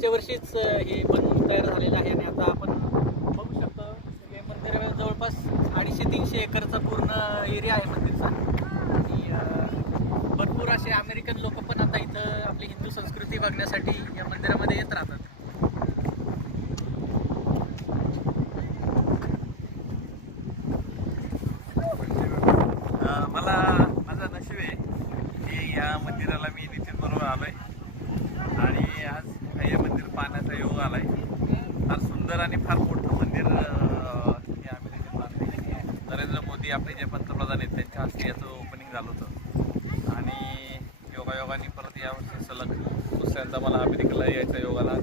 मागच्या वर्षीच हे बनवून तयार झालेलं आहे आणि आता आपण बघू शकतो हे मंदिर जवळपास 250-300 एकरचा पूर्ण एरिया आहे मंदिरचा आणि भरपूर असे अमेरिकन लोक पण आता इथं आपली हिंदू संस्कृती बघण्यासाठी या मंदिरामध्ये येत राहतात. मला माझा नशीब आहे की या मंदिराला मी नितीन बरोबर आलोय आणि आज हे मंदिर पाहण्याचा योग आलाय. फार सुंदर आणि फार मोठं मंदिर हे अमेरिकेत बांधले. नरेंद्र मोदी आपले जे पंतप्रधान आहेत त्यांच्या हस्ते याचं ओपनिंग झालं होतं आणि योगायोगाने परत यावर्षी सलग दुसऱ्यांदा मला अमेरिकेला यायचा योग आला.